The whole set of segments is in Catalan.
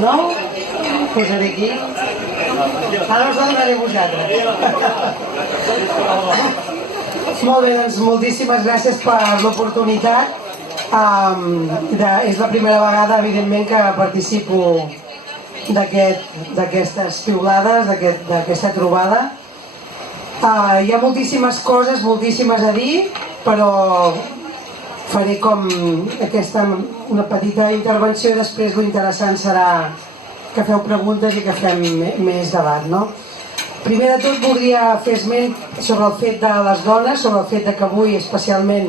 No? Posaré aquí. Ara us la donaré a vosaltres. Molt bé, doncs moltíssimes gràcies per l'oportunitat. És la primera vegada, evidentment, que participo d'aquestes piulades, d'aquesta trobada. Hi ha moltíssimes coses, moltíssimes a dir, però faré com una petita intervenció i després l'interessant serà que feu preguntes i que fem més debat, no? Primer de tot voldria fer esment sobre el fet de les dones, sobre el fet que avui especialment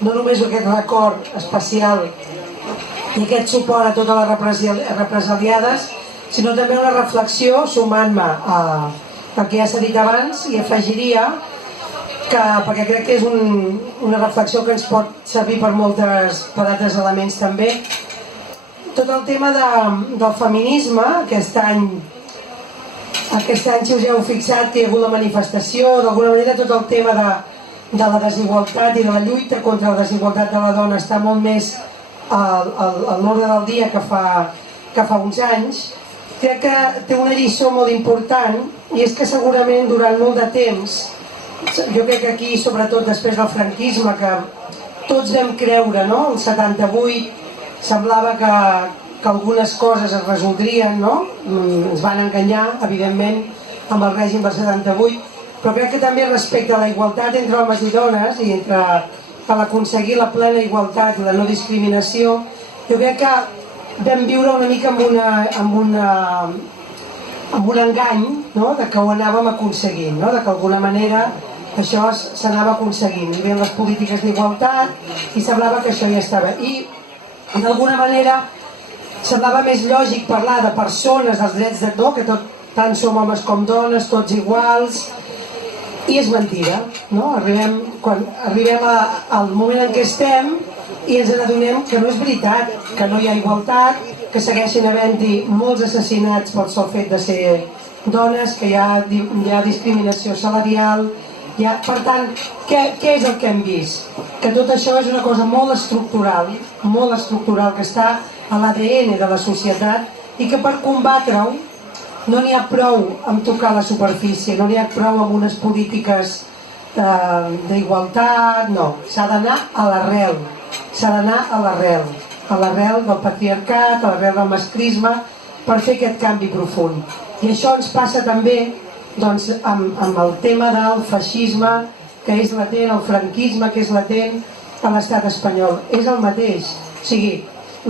no només aquest record especial i aquest suport a totes les represaliades, sinó també una reflexió sumant-me al que ja s'ha dit abans, i afegiria que, perquè crec que és una reflexió que ens pot servir per altres elements també, tot el tema del feminisme. Aquest any, si us heu fixat, que hi ha hagut la manifestació, d'alguna manera tot el tema de la desigualtat i de la lluita contra la desigualtat de la dona està molt més a l'ordre del dia que fa uns anys. Crec que té una lliçó molt important, i és que segurament durant molt de temps, jo crec que aquí, sobretot després del franquisme, que tots vam creure, no? El 78 semblava que algunes coses es resoldrien, no? Ens van enganyar, evidentment, amb el règim del 78, però crec que també respecte a la igualtat entre homes i dones i entre aconseguir la plena igualtat i la no discriminació, jo crec que vam viure una mica amb un engany, no? De que ho anàvem aconseguint, no? De que d'alguna manera això s'anava aconseguint. Hi havia les polítiques d'igualtat i semblava que això ja estava. I d'alguna manera semblava més lògic parlar de persones, dels drets de tot, que tant som homes com dones, tots iguals, i és mentida, no? Arribem al moment en què estem i ens adonem que no és veritat, que no hi ha igualtat, que segueixen havent-hi molts assassinats pel sol fet de ser dones, que hi ha discriminació salarial. Per tant, què és el que hem vist? Que tot això és una cosa molt estructural, que està a l'ADN de la societat i que per combatre-ho no n'hi ha prou amb tocar la superfície, no n'hi ha prou amb unes polítiques d'igualtat, no. S'ha d'anar a l'arrel, a l'arrel del patriarcat, a l'arrel del masclisme, per fer aquest canvi profund. I això ens passa també amb el tema del feixisme, que és latent, el franquisme, que és latent a l'estat espanyol. És el mateix. O sigui,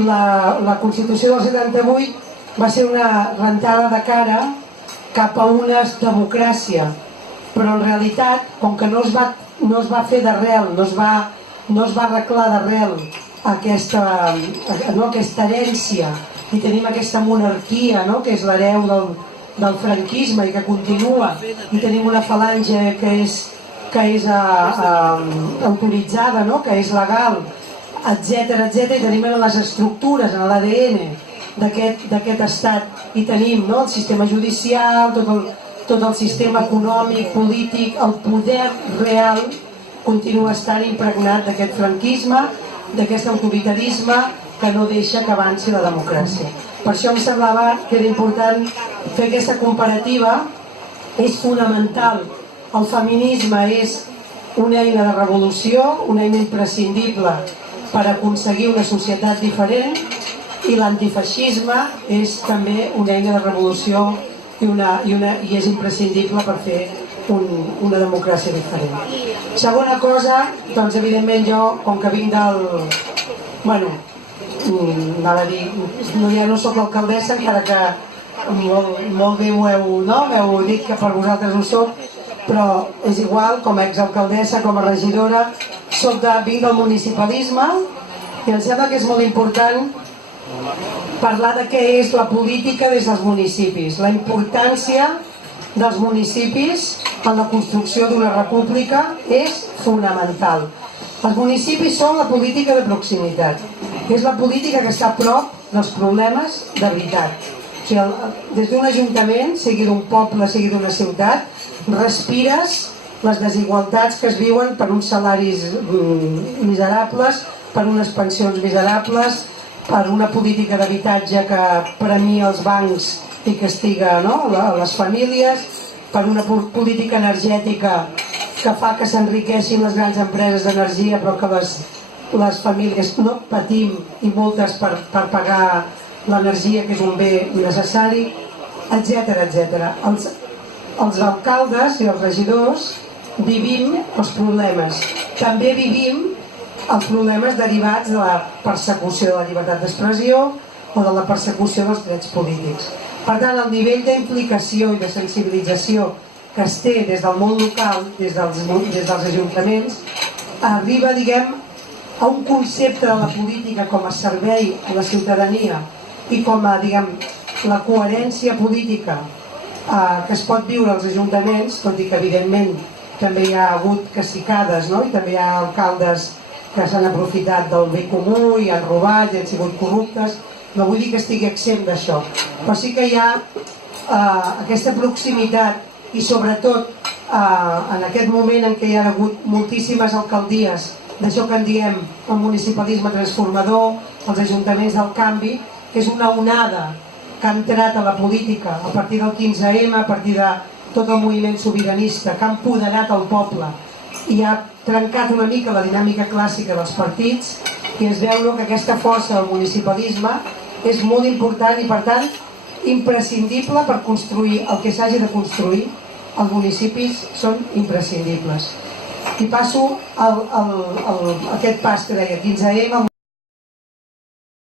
la Constitució del 78 va ser una rentada de cara cap a una democràcia, però en realitat, com que no es va fer d'arrel, no es va arreglar d'arrel aquesta herència, i tenim aquesta monarquia, no? Que és l'hereu del franquisme i que continua, i tenim una falange que és autoritzada, no? Que és legal, etc. I tenim les estructures, en l'ADN d'aquest estat, i tenim, no? El sistema judicial, tot el sistema econòmic, polític, el poder real continua estant impregnat d'aquest franquisme, d'aquest autoritarisme que no deixa que avanci la democràcia. Per això em semblava que era important fer aquesta comparativa. És fonamental. El feminisme és una eina de revolució, una eina imprescindible per aconseguir una societat diferent, i l'antifeixisme és també una eina de revolució i és imprescindible per fer una democràcia diferent. Segona cosa, doncs evidentment jo, com que vinc anava a dir, ja no soc alcaldessa, encara que molt bé m'heu dit que per vosaltres ho soc, però és igual, com a exalcaldessa, com a regidora, vinc del municipalisme, i em sembla que és molt important parlar de què és la política des dels municipis, la importància dels municipis en la construcció d'una república és fonamental. Els municipis són la política de proximitat, és la política que està a prop dels problemes de veritat. O sigui, des d'un ajuntament, sigui d'un poble, sigui d'una ciutat, respires les desigualtats que es viuen per uns salaris miserables, per unes pensions miserables, per una política d'habitatge que premia els bancs i castiga, no?, les famílies, per una política energètica que fa que s'enriqueixin les grans empreses d'energia però que les famílies no patim, i moltes, per pagar l'energia, que és un bé necessari, etc. Els alcaldes i els regidors vivim els problemes. També vivim els problemes derivats de la persecució de la llibertat d'expressió o de la persecució dels drets polítics. Per tant, el nivell d'implicació i de sensibilització que es té des del món local, des dels ajuntaments, arriba, diguem, a un concepte de la política com a servei a la ciutadania i com a, diguem, la coherència política que es pot viure als ajuntaments, tot i que evidentment també hi ha hagut cacicades, no?, i també hi ha alcaldes que s'han aprofitat del bé comú i han robat i han sigut corruptes. No vull dir que estigui exempt d'això, però sí que hi ha aquesta proximitat i sobretot en aquest moment en què hi ha hagut moltíssimes alcaldies d'això que en diem el municipalisme transformador, els ajuntaments del canvi, que és una onada que ha entrat a la política a partir del 15M, a partir de tot el moviment sobiranista, que ha empoderat el poble i ha trencat una mica la dinàmica clàssica dels partits, i es veu que aquesta força del municipalisme és molt important i, per tant, imprescindible per construir el que s'hagi de construir. Els municipis són imprescindibles. I passo aquest pas que deia 15M,